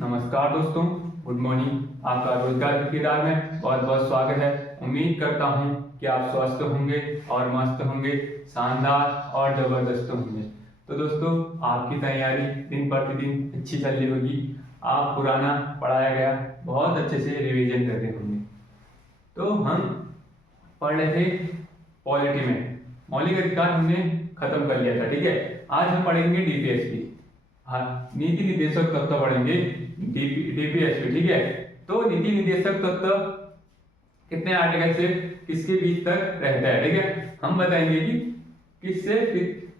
नमस्कार दोस्तों, good morning. आपका रोजगार की किताब में बहुत बहुत स्वागत है। उम्मीद करता हूं कि आप स्वस्थ होंगे और मस्त होंगे, शानदार और जबरदस्त होंगे। तो दोस्तों, आपकी तैयारी दिन प्रतिदिन अच्छी चल रही होगी। आप पुराना पढ़ाया गया बहुत अच्छे से रिवीजन कर रहे होंगे। तो हम पढ़ रहे थे पॉलिटी में मौलिक अधिकार हमने खत्म कर लिया था, ठीक है। आज हम पढ़ेंगे डीपीएसपी, नीति निर्देशक तत्व पढ़ेंगे, डीपीएसपी, ठीक है। तो नीति निर्देशक तत्व कितने आर्टिकल से किसके बीच तक रहता है, ठीक है। हम बताएंगे कि किससे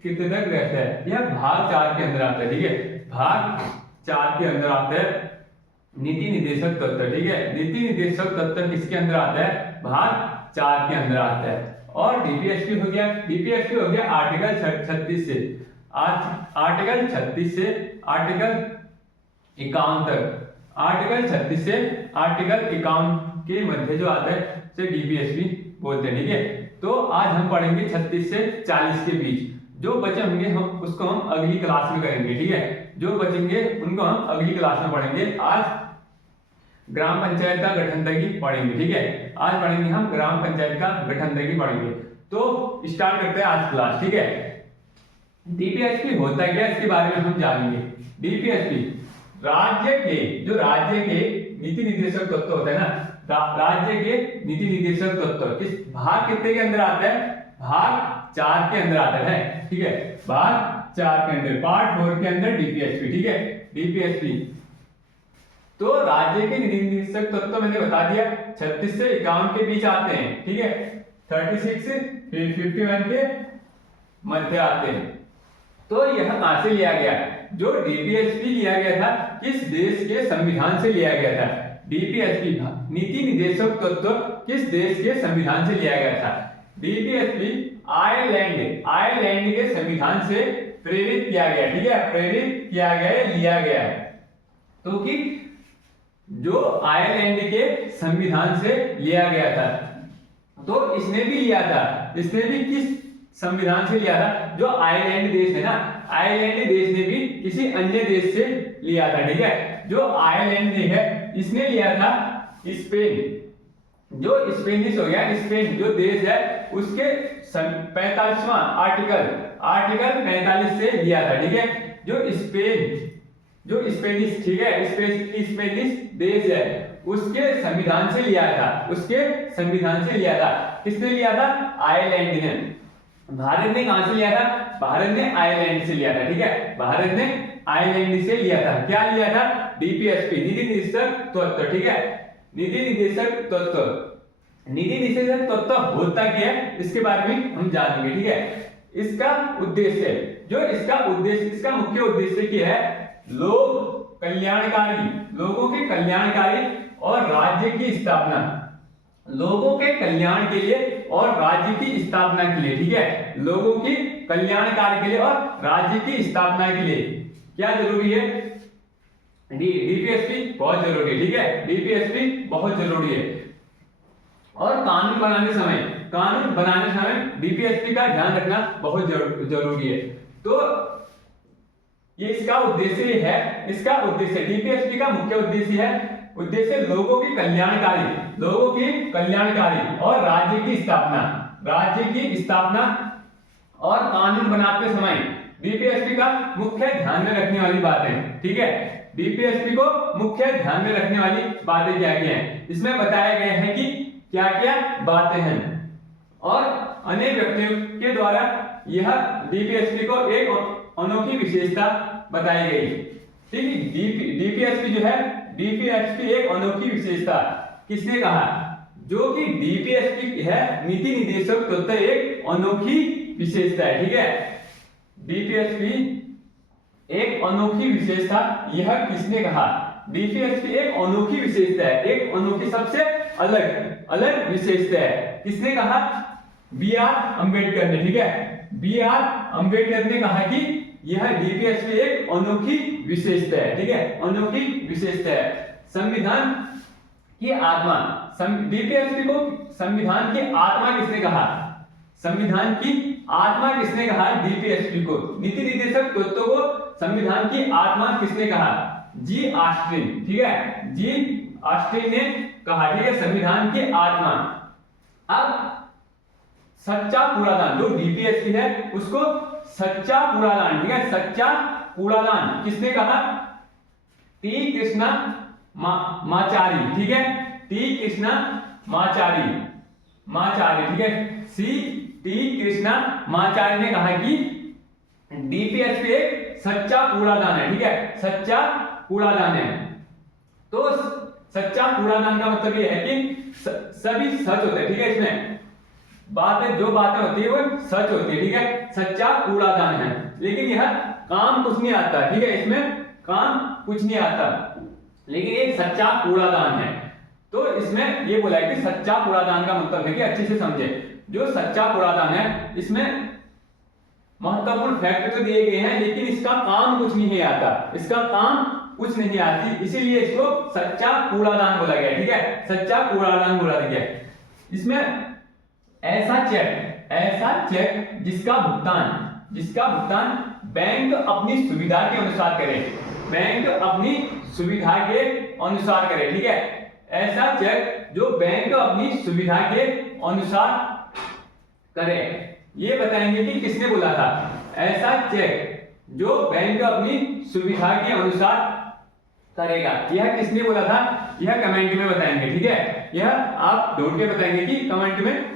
कितने तक रहता है। यह भाग 4 के अंदर आता है, ठीक है। भाग 4 के अंदर आता है नीति निर्देशक तत्व, ठीक है। नीति निर्देशक तत्व किसके अंदर आता है? भाग 4 के अंदर आता है। और डीपीएसपी हो गया आर्टिकल 36 से, आर्टिकल 36 से आर्टिकल 51 तक, आर्टिकल 36 से आर्टिकल 51 के मध्य जो आता है उसे डीपीएसपी बोलते हैं, ठीक है। तो आज हम पढ़ेंगे 36 से 40 के बीच। जो बचे होंगे हम उसको हम अगली क्लास में करेंगे, ठीक है। जो बचेंगे उनको हम अगली क्लास में पढ़ेंगे। आज ग्राम पंचायत का गठन तक ही पढ़ेंगे, ठीक है। आज पढ़ेंगे हम ग्राम पंचायत का गठन तक ही पढ़ेंगे। तो स्टार्ट करते हैं आज क्लास, ठीक है। डीपीएसपी होता है क्या, इसके बारे में हम जानेंगे। डीपीएसपी राज्य के नीति निर्देशक तत्व होता है ना, राज्य के नीति निर्देशक तत्व किस भाग कितने के अंदर आता है? भाग 4 के अंदर आता है, ठीक है। भाग 4 के अंदर, पार्ट 4 के अंदर डीपीएसपी, ठीक है। डीपीएसपी तो राज्य के नीति निर्देशक तत्व मैंने बता दिया 36 से 51 के बीच आते हैं, ठीक है। 36 से 51 के मध्य आते हैं। तो यह कहां से लिया गया? जो डीपीएसपी लिया गया था किस देश के संविधान से लिया गया था? डीपीएसपी नीति निर्देशक तत्व किस देश के संविधान से लिया गया था? डीपीएसपी आयरलैंड के संविधान से प्रेरित किया गया, ठीक है। प्रेरित किया गया, लिया गया। तो कि जो आयरलैंड के संविधान से लिया गया था, तो इसने भी लिया था। इसने भी किस संविधान से लिया था? जो आयरलैंड देश है ना, आयरलैंड देश ने भी किसी अन्य देश से लिया था, ठीक है। जो आयरलैंड देश है इसने लिया था स्पेन, जो स्पेनिश हो गया, स्पेन जो देश है उसके 45वां आर्टिकल 45 से लिया था, ठीक है। जो स्पेनिश, ठीक है, स्पेनिश देश है उसके संविधान से लिया था, उसके संविधान से लिया था। किसने लिया था? आयरलैंड ने। भारत ने कहां से लिया था? भारत ने आयरलैंड से लिया था, ठीक है। भारत ने आयरलैंड से लिया था। क्या लिया था? डीपीएसपी, नीति निर्देशक तत्व, ठीक है। नीति निर्देशक तत्व, नीति निर्देशक तत्व होता क्या है इसके बारे में हम जानेंगे, ठीक है। इसका उद्देश्य, जो इसका मुख्य उद्देश्य क्या है? लोगों के कल्याणकारी और राज्य की स्थापना, लोगों के कल्याण के लिए और राज्य की स्थापना के लिए, ठीक है। लोगों की कल्याणकारी के लिए और राज्य की स्थापना के लिए क्या जरूरी है? डीपीएसपी बहुत जरूरी है, ठीक है। डीपीएसपी बहुत जरूरी है। और कानून बनाने समय डीपीएसपी का ध्यान रखना बहुत जरूरी है। तो ये इसका उद्देश्य है, इसका उद्देश्य डीपीएसपी का मुख्य उद्देश्य लोगों की कल्याणकारी और राज्य की स्थापना और कानून बनाते समय डीपीएसपी का मुख्य ध्यान में रखने वाली बातें, ठीक है। डीपीएसपी को मुख्य ध्यान में रखने वाली बातें क्या क्या हैं? इसमें बताया गया है कि क्या क्या बातें हैं और अनेक व्यक्तियों के द्वारा यह डीपीएसपी को एक अनोखी विशेषता बताई गई, ठीक है। डीपीएसपी जो है, डीपीएसपी एक अनोखी विशेषता किसने कहा? जो कि डीपीएसपी है नीति निर्देशक तत्व एक अनोखी विशेषता है, ठीक है। डीपीएसपी एक अनोखी विशेषता, यह किसने कहा? डीपीएसपी एक अनोखी विशेषता है, एक अनोखी सबसे अलग विशेषता है। किसने कहा? बी.आर. अंबेडकर ने, ठीक है। बी.आर. अंबेडकर ने कहा कि यह डीपीएसपी एक अनोखी विशेषता है, ठीक है। अनोखी विशेषता है। संविधान की आत्मा, डीपीएसपी को संविधान की आत्मा किसने कहा? संविधान की आत्मा किसने कहा? डीपीएसपी को, नीति निर्देशक तत्व को संविधान की आत्मा किसने कहा? जी ऑस्टिन, ठीक है, जी ऑस्टिन ने कहा, ठीक है, संविधान की आत्मा। अब सच्चा कूड़ादान, जो डीपीएसपी है उसको सच्चा कूड़ादान, ठीक है, सच्चा कूड़ादान किसने कहा? टी कृष्णा माचारी, ठीक है, टी कृष्णा माचारी, ठीक है, टी कृष्णा माचारी ने कहा कि डीपीएसपी एक सच्चा कूड़ादान है, ठीक है, सच्चा कूड़ादान है। तो सच्चा कूड़ादान का मतलब ये है कि सभी सच होते हैं, ठीक है, इसमें जो बातें होती है वो सच होती है, ठीक है, सच्चा कूड़ादान है। लेकिन यह काम कुछ नहीं आता, ठीक है, इसमें काम कुछ नहीं आता, लेकिन एक सच्चा कूड़ादान है। तो इसमें ये बोला है कि सच्चा कूड़ादान का मतलब है कि अच्छे से समझे, जो सच्चा कूड़ादान है इसमें महत्वपूर्ण फैक्ट तो दिए गए हैं, लेकिन इसका काम कुछ नहीं आता, इसका काम कुछ नहीं आती, इसीलिए इसको सच्चा कूड़ादान बोला गया, ठीक है, सच्चा कूड़ादान बोला गया। इसमें ऐसा चेक जिसका भुगतान बैंक अपनी सुविधा के अनुसार करे, बैंक अपनी सुविधा के अनुसार करे, ठीक है, ऐसा चेक जो बैंक अपनी सुविधा के अनुसार करे। ये बताएंगे कि किसने बोला था, ऐसा चेक जो बैंक अपनी सुविधा के अनुसार करेगा, यह किसने बोला था, यह कमेंट में बताएंगे, ठीक है, यह आप ढूंढ के बताएंगे कि कमेंट में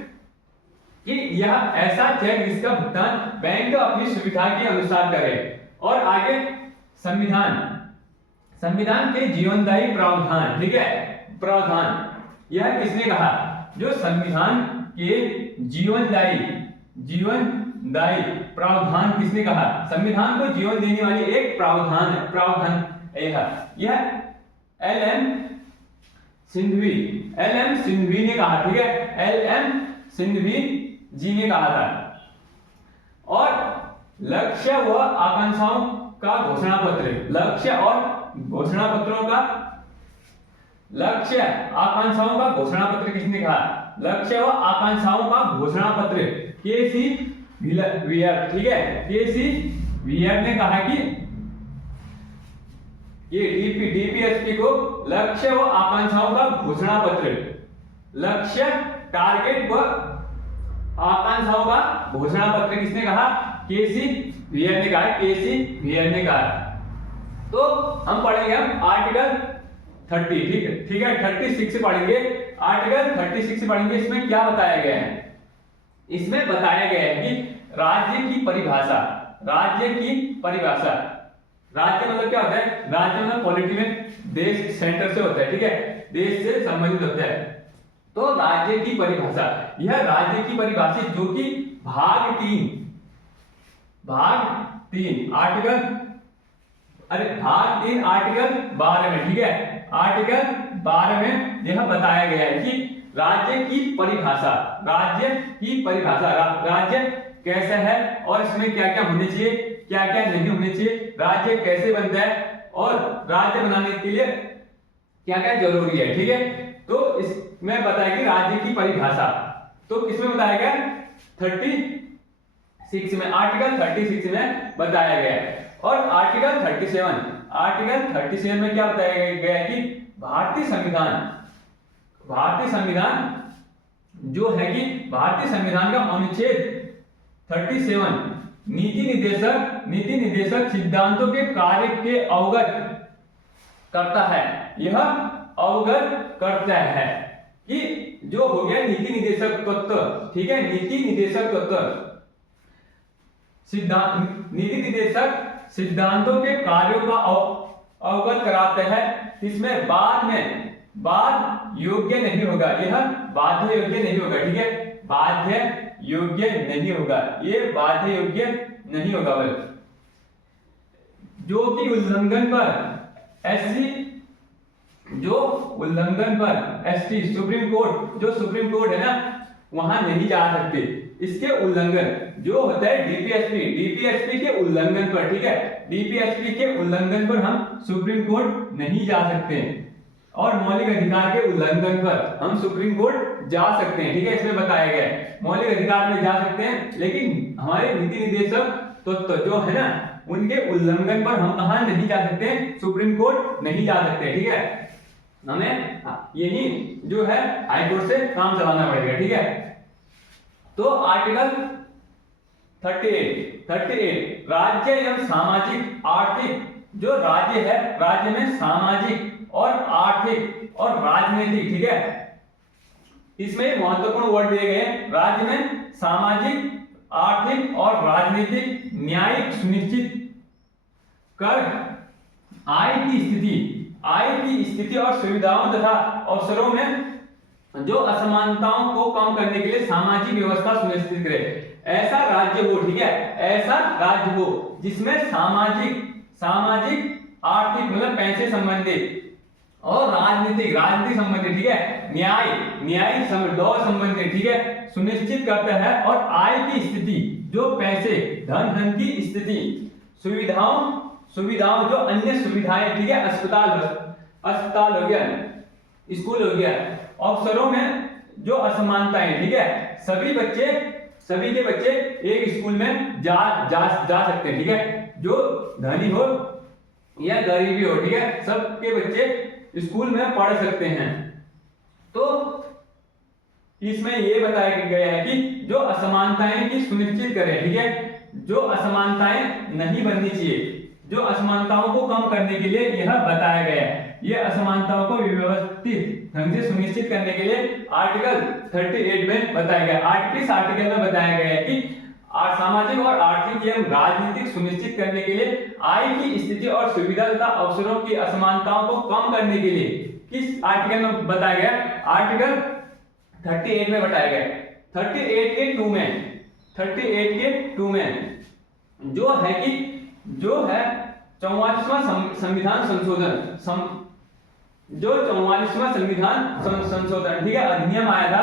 कि यह ऐसा चेक जिसका भुगतान बैंक अपनी सुविधा के अनुसार करे। और आगे संविधान के जीवनदायी प्रावधान, ठीक है, प्रावधान, यह किसने कहा, जो संविधान के जीवनदायी प्रावधान किसने कहा, संविधान को जीवन देने वाली एक प्रावधान यह एल.एम. सिंघवी ने कहा, ठीक है, एल.एम. सिंघवी जी ने कहा था। और लक्ष्य व आकांक्षाओं का घोषणा पत्र, लक्ष्य आकांक्षाओं का घोषणा पत्र किसने कहा, लक्ष्य व आकांक्षाओं का घोषणा पत्र के.सी. वियर, ठीक है, के.सी. वियर ने कहा कि ये डीपीएसपी को लक्ष्य व आकांक्षाओं का घोषणा पत्र, लक्ष्य, टारगेट व आकांक्षाओं का घोषणा पत्र किसने कहा, के.सी. वियर ने कहा, के.सी. वियर ने कहा। तो हम पढ़ेंगे आर्टिकल 30, ठीक है, 36 से पढ़ेंगे, आर्टिकल 36 से पढ़ेंगे। इसमें क्या बताया गया है, इसमें बताया गया है कि राज्य की परिभाषा, राज्य मतलब क्या होता है, राज्य मतलब पॉलिटी में देश सेंटर से होता है, ठीक है, देश से संबंधित होता है। तो राज्य की परिभाषा, यह राज्य की परिभाषा जो कि भाग 3 आर्टिकल 12 में, ठीक है, आर्टिकल 12 में यह बताया गया है कि राज्य की परिभाषा, राज्य कैसा है और इसमें क्या क्या होने चाहिए, क्या क्या नहीं होने चाहिए, राज्य कैसे बनता है और राज्य बनाने के लिए क्या क्या जरूरी है, ठीक है। तो इसमें बताया कि राज्य की परिभाषा, तो किसमें बताया गया, 36 में, आर्टिकल 36 में बताया गया है। और आर्टिकल 37 में क्या बताया गया है कि भारतीय संविधान जो है कि भारतीय संविधान का अनुच्छेद 37 नीति निदेशक सिद्धांतों के कार्य के अवगत करता है, यह अवगत करता है कि जो हो गया नीति निदेशक तत्व, ठीक है, नीति निदेशक सिद्धांतों के कार्यों का अवगत कराते हैं। इसमें बाद योग्य नहीं होगा, यह बाध्य योग्य नहीं होगा, ठीक है, बाध्य योग्य नहीं होगा, ये बाध्य योग्य नहीं होगा, जो कि उल्लंघन पर एसटी सुप्रीम कोर्ट है ना, वहां नहीं जा सकते। इसके उल्लंघन जो होता है डीपीएसपी के उल्लंघन पर, ठीक है, डीपीएसपी के उल्लंघन पर हम सुप्रीम कोर्ट नहीं जा सकते, और मौलिक अधिकार के उल्लंघन पर हम सुप्रीम कोर्ट जा सकते हैं, ठीक है, इसमें बताया गया है मौलिक अधिकार में जा सकते हैं, लेकिन हमारे नीति निदेशक तो जो है ना, उनके उल्लंघन पर हम कहां नहीं जा सकते, सुप्रीम कोर्ट नहीं जा सकते, ठीक है। हमें यही जो है हाई कोर्ट से काम चलाना पड़ेगा, ठीक है। तो आर्टिकल 38 राज्य एवं सामाजिक आर्थिक, जो राज्य है, राज्य में सामाजिक और आर्थिक और राजनीतिक, ठीक है, इसमें महत्वपूर्ण वर्ड दिए गए, राज्य में सामाजिक आर्थिक और राजनीतिक न्यायिक सुनिश्चित कर आय की स्थिति और सुविधाओं तथा अवसरों में जो असमानताओं को कम करने के लिए सामाजिक व्यवस्था सुनिश्चित करे। ऐसा राज्य हो, ठीक है, ऐसा राज्य हो जिसमें सामाजिक आर्थिक मतलब पैसे संबंधित और राजनीतिक संबंधित, ठीक है, न्यायिक लॉ संबंधित, ठीक है, सुनिश्चित करता है। और आय की स्थिति, जो पैसे धन की स्थिति, सुविधाओं जो अन्य सुविधाएं, ठीक है, अस्पताल हो गया, स्कूल हो गया, अवसरों में जो असमानताएं, ठीक है, सभी के बच्चे एक स्कूल में जा सकते हैं, ठीक है, जो धनी हो या गरीबी हो, ठीक है, सबके बच्चे स्कूल में पढ़ सकते हैं। तो इसमें ये बताया गया है कि जो असमानताएं की सुनिश्चित करें, ठीक है, जो असमानताएं नहीं बननी चाहिए, जो असमानताओं को कम करने के लिए यह बताया गया है। ये असमानताओं को व्यवस्थित ढंग से सुनिश्चित करने के लिए आर्टिकल 38 में बताया गया। इस आर्टिकल में बताया गया है कि सामाजिक और आर्थिक एवं राजनीतिक सुनिश्चित करने के लिए आय की स्थिति और सुविधा तथा अवसरों की असमानताओं को कम करने के लिए किस आर्टिकल में बताया गया, आर्टिकल 38 में बताया गया। 38 के 2 में जो है कि जो है 44वां संविधान संशोधन, जो 44वां संविधान संशोधन, ठीक है, अधिनियम आया था,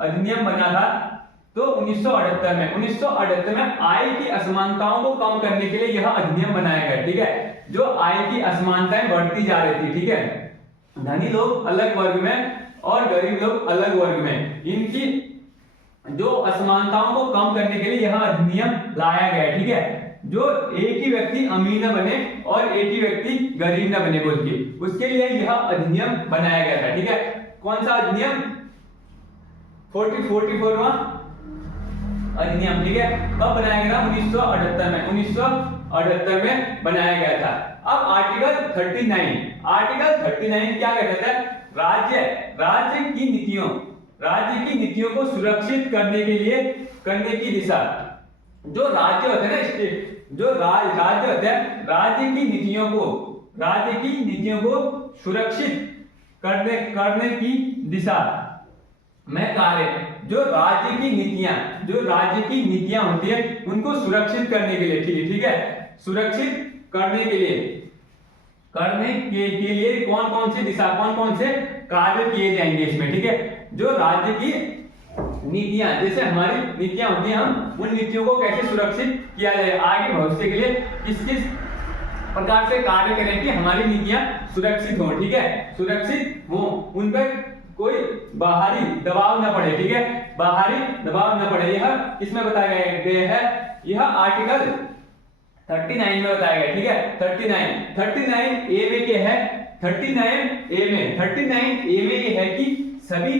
अधिनियम बना था, तो 1978 में आय की असमानताओं को कम करने के लिए यह अधिनियम बनाया गया, ठीक है। जो आय की असमानताएं बढ़ती जा रही थी, ठीक है, धनी लोग अलग वर्ग में और गरीब लोग अलग वर्ग में, इनकी जो असमानताओं को कम करने के लिए यह अधिनियम लाया गया, ठीक है। जो एक ही व्यक्ति अमीर न बने और एक ही व्यक्ति गरीब न बने बोल के, उसके लिए यह अधिनियम बनाया गया था, ठीक है। कौन सा अधिनियम, 44वां अधिनियम, ठीक है, कब बनाया गया था, 1978 में बनाया गया था। अब आर्टिकल 39 क्या कहता है, राज्य की नीतियों को सुरक्षित करने की दिशा, जो राज्य होते हैं ना, जो राज्य होते हैं, राज्य की नीतियों को सुरक्षित करने की दिशा में कार्य, जो राज्य की नीतियां होती है उनको सुरक्षित करने के लिए, ठीक है, सुरक्षित करने के लिए कौन से दिशा, कौन से कार्य किए जाएंगे इसमें, ठीक है। जो राज्य की नीतियां, जैसे हमारी नीतियां होती हैं, हम उन नीतियों को कैसे सुरक्षित किया जाए, आगे भविष्य के लिए किस प्रकार से कार्य करें कि हमारी नीतियां सुरक्षित हो, ठीक है, सुरक्षित हो, उन पर कोई बाहरी दबाव न पड़े, ठीक है, बाहरी दबाव न पड़े। यह इसमें बताया गया है, यह आर्टिकल 39 में बताया गया, ठीक है। 39 ए में क्या है, 39 ए में ये है कि सभी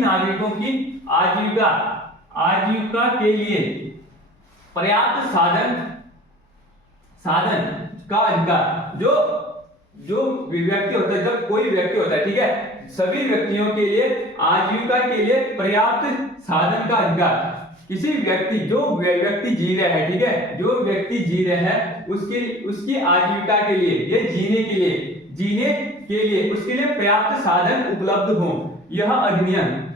नागरिकों की आजीविका के लिए पर्याप्त साधन का अधिकार, जो व्यक्ति होता है, जब कोई व्यक्ति होता है, ठीक है, सभी व्यक्तियों के लिए आजीविका के लिए पर्याप्त साधन का अधिकार। किसी व्यक्ति, जो व्यक्ति जी रहा है, ठीक है, जो व्यक्ति जी रहा है, उसकी आजीविका के लिए, ये जीने के लिए उसके लिए पर्याप्त साधन उपलब्ध हो, यह अधिकार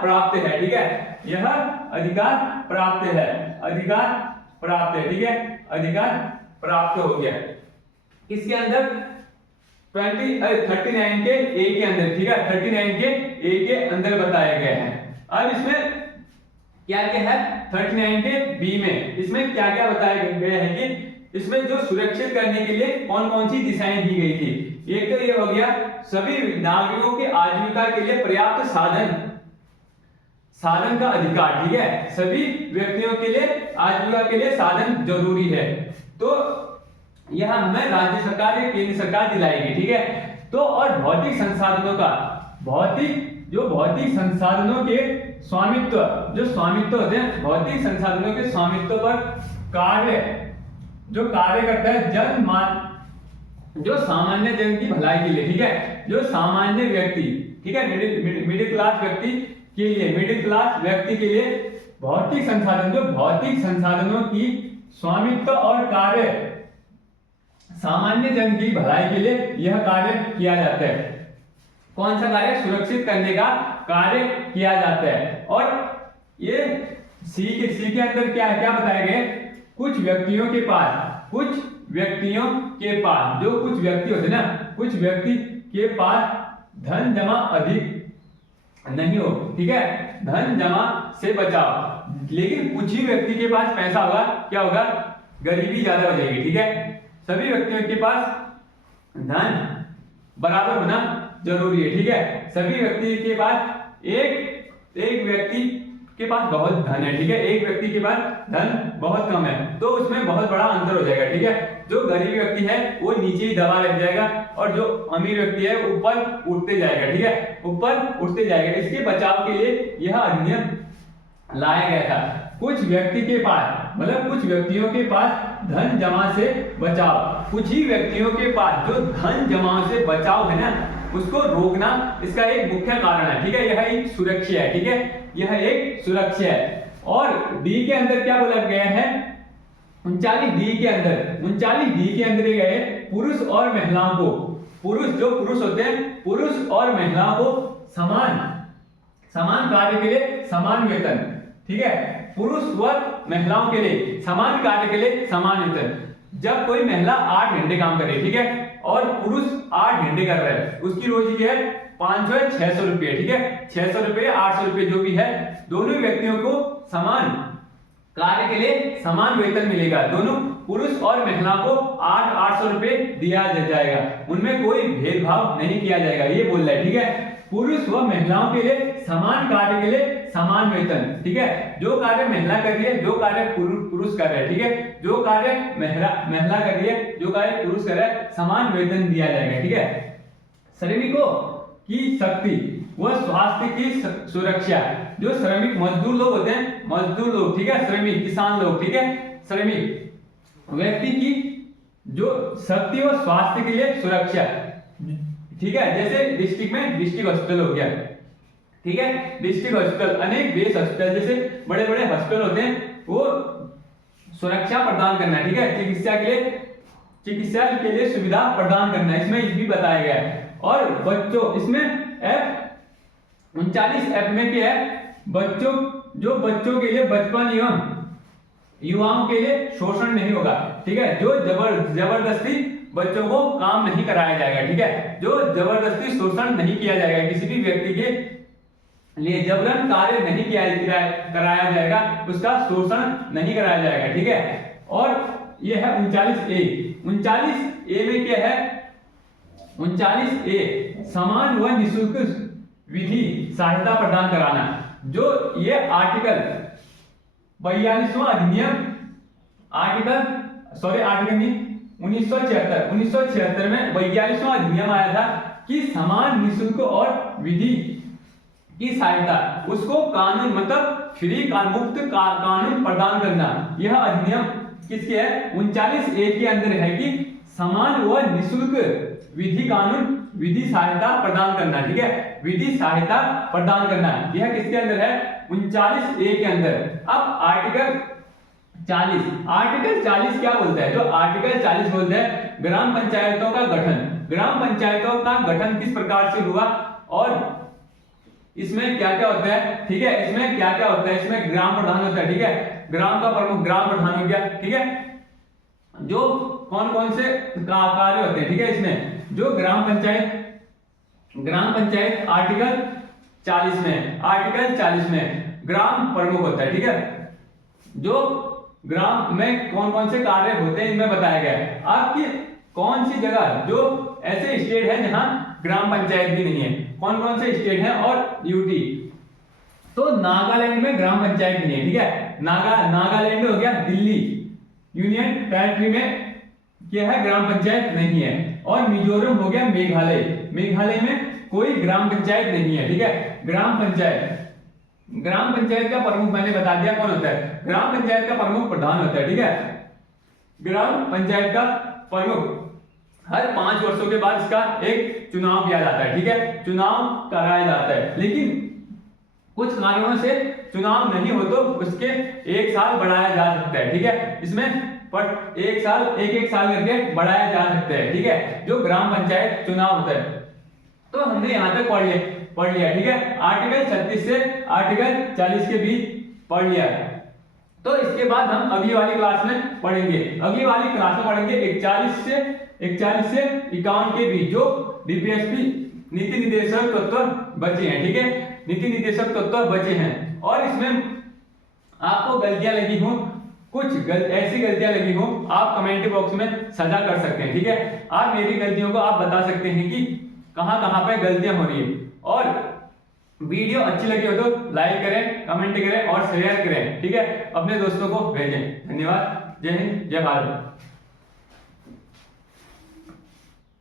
प्राप्त है, ठीक है, यह अधिकार प्राप्त है, ठीक है, अधिकार प्राप्त हो गया। किसके अंदर, 39 के ए के अंदर, ठीक है, 39 के ए के अंदर बताया गया है। अब इसमें क्या है, 39 के बी में इसमें क्या बताया गया है कि इसमें जो सुरक्षित करने के लिए कौन सी दिशाएं दी गई थी। एक तो ये हो गया, सभी नागरिकों की आजीविका के लिए पर्याप्त साधन का अधिकार, ठीक है। सभी व्यक्तियों के लिए आजीविका के लिए साधन जरूरी है, तो यह हमें राज्य सरकार या केंद्र सरकार दिलाएगी, ठीक है। तो और भौतिक संसाधनों का भौतिक संसाधनों के स्वामित्व, जो स्वामित्व होते हैं भौतिक संसाधनों के स्वामित्व पर कार्य करता है जो सामान्य जन की भलाई के लिए, ठीक है। जो सामान्य व्यक्ति, ठीक है, मिडिल क्लास व्यक्ति के लिए भौतिक संसाधनों की स्वामित्व और कार्य सामान्य जन की भलाई के लिए यह कार्य किया जाता है। कौन सा कार्य? सुरक्षित करने का कार्य किया जाता है। और ये सी के अंदर क्या बताया गया? कुछ व्यक्तियों के पास जो कुछ व्यक्ति होते ना, कुछ व्यक्ति के पास धन जमा अधिक नहीं हो, ठीक है, धन जमा से बचाओ। लेकिन कुछ ही व्यक्ति के पास पैसा होगा, क्या होगा? गरीबी ज्यादा हो जाएगी, ठीक है। सभी व्यक्तियों के पास धन बराबर होना जरूरी है, ठीक है। सभी व्यक्ति के पास एक व्यक्ति के पास बहुत धन है, ठीक है, एक व्यक्ति के पास धन बहुत कम है, तो उसमें बहुत बड़ा अंतर हो जाएगा, ठीक है। जो गरीब व्यक्ति है वो नीचे ही दबा रह जाएगा और जो अमीर व्यक्ति है ऊपर उठते जाएगा, ठीक है, ऊपर उठते जाएगा। इसके बचाव के लिए यह अधिनियम लाया गया था। कुछ व्यक्ति के पास, मतलब कुछ व्यक्तियों के पास धन जमा से बचाव, कुछ ही व्यक्तियों के पास जो धन जमा से बचाव है ना, उसको रोकना इसका एक मुख्य कारण है, ठीक है। यह एक सुरक्षा है, ठीक है, यह एक सुरक्षा है। और डी के अंदर क्या बोला गया है? 39 डी के अंदर गए पुरुष और महिलाओं को, पुरुष होते हैं, पुरुष और महिलाओं को समान कार्य के लिए समान वेतन, ठीक है। पुरुष व महिलाओं के लिए समान कार्य के लिए समान वेतन। जब कोई महिला 8 घंटे काम कर रही है, ठीक है, और पुरुष 8 घंटे कर रहा है, उसकी रोजी क्या है? 500 या 600 रुपये, ठीक है, 600 रुपये 800 रुपये जो भी है, दोनों व्यक्तियों को समान कार्य के लिए समान वेतन मिलेगा। दोनों पुरुष और महिला को 800 रुपये दिया जाएगा, उनमें कोई भेदभाव नहीं किया जाएगा, ये बोल रहा है, ठीक है। पुरुष व महिलाओं के लिए समान कार्य के लिए समान वेतन, ठीक है। जो कार्य महिला कर रही है, जो कार्य पुरुष कर रहा है, ठीक है, जो कार्य महिला कर रही है, जो कार्य पुरुष कर रहा है, समान वेतन दिया जाएगा, ठीक है। श्रमिकों की शक्ति व स्वास्थ्य की सुरक्षा, जो श्रमिक मजदूर लोग होते हैं, मजदूर लोग, ठीक है, श्रमिक किसान लोग, ठीक है, श्रमिक व्यक्ति की जो शक्ति व स्वास्थ्य के लिए सुरक्षा, ठीक है। जैसे डिस्ट्रिक्ट में डिस्ट्रिक्ट हॉस्पिटल हो गया, ठीक है, डिस्ट्रिक्ट हॉस्पिटल, अनेक बेस हॉस्पिटल, जैसे बड़े बड़े हॉस्पिटल होते हैं, वो सुरक्षा प्रदान करना, ठीक है, चिकित्सा के लिए सुविधा प्रदान करना, इसमें भी बताया गया है। और बच्चों, इसमें F 39 F में क्या है? बच्चों के लिए बचपन एवं युवाओं के लिए शोषण नहीं होगा, ठीक है। जो जबरदस्ती बच्चों को काम नहीं कराया जाएगा, ठीक है, जो जबरदस्ती शोषण नहीं किया जाएगा, किसी भी व्यक्ति के लिए जबरन कार्य नहीं कराया जाएगा, उसका शोषण नहीं कराया जाएगा, ठीक है। और यह है 39A में क्या है? 39A समान व निःशुल्क विधि सहायता प्रदान कराना। जो ये आर्टिकल 42वां अधिनियम, आर्टिकल 1976 में 42वां अधिनियम आया था कि समान निःशुल्क और विधि की सहायता, उसको कानून मतलब फ्री मुक्त कानून प्रदान करना। यह अधिनियम किसके है? 39A के अंदर है कि समान व निःशुल्क विधि सहायता प्रदान करना, ठीक है, विधि सहायता प्रदान करना, यह किसके अंदर है? 39A के अंदर। अब आर्टिकल 40 क्या बोलता है? जो आर्टिकल 40 बोलता है ग्राम पंचायतों का गठन। ग्राम पंचायतों का गठन किस प्रकार से हुआ और इसमें क्या क्या होता है, ठीक है, इसमें क्या क्या होता है? इसमें ग्राम प्रधान होता है, ठीक है, ग्राम का प्रमुख ग्राम प्रधान हो गया, ठीक है। जो कौन कौन से कार्य होते हैं, ठीक है, इसमें जो ग्राम पंचायत आर्टिकल 40 में ग्राम प्रमुख होता है, ठीक है। जो ग्राम में कौन कौन से कार्य होते हैं इनमें बताया गया है। आपकी कौन सी जगह जो ऐसे स्टेट है जहां ग्राम पंचायत भी नहीं है, कौन कौन से स्टेट हैं और यूटी तो नागालैंड में ग्राम पंचायत नहीं है, ठीक है। नागालैंड हो गया दिल्ली, यूनियन टेरिटरी में क्या है, ग्राम पंचायत नहीं है। और मिजोरम हो गया मेघालय, मेघालय में कोई ग्राम पंचायत नहीं है, ठीक है। ग्राम पंचायत का प्रमुख मैंने बता दिया कौन होता है। ग्राम पंचायत का प्रमुख प्रधान होता है, ठीक है। ग्राम पंचायत का प्रमुख हर 5 वर्षों के बाद इसका एक चुनाव किया जाता है, ठीक है, चुनाव कराया जाता है। लेकिन कुछ कारणों से चुनाव नहीं हो तो उसके 1 साल बढ़ाया जा सकता है, ठीक है। इसमें पर एक साल करके बढ़ाया जा सकता है, ठीक है, जो ग्राम पंचायत चुनाव होता है। तो हमने यहाँ तक पढ़ लिया, ठीक है। आर्टिकल 36 से आर्टिकल 40 के बीच पढ़ लिया। तो इसके बाद हम अगली वाली क्लास में पढ़ेंगे, अगली वाली क्लास में पढ़ेंगे 41 से 51 के बीच जो डीपीएसपी नीति निर्देशक तत्व बचे हैं, ठीक है, नीति निर्देशक तत्व बचे हैं। और इसमें आपको गलतियां लगी हो, ऐसी गलतियां लगी हो, आप कमेंट बॉक्स में सजा कर सकते हैं, ठीक है। आप मेरी गलतियों को आप बता सकते हैं कि कहां कहां पे गलतियां हो रही है। और वीडियो अच्छी लगी हो तो लाइक करें, कमेंट करें और शेयर करें, ठीक है, अपने दोस्तों को भेजें। धन्यवाद। जय हिंद, जय भारत।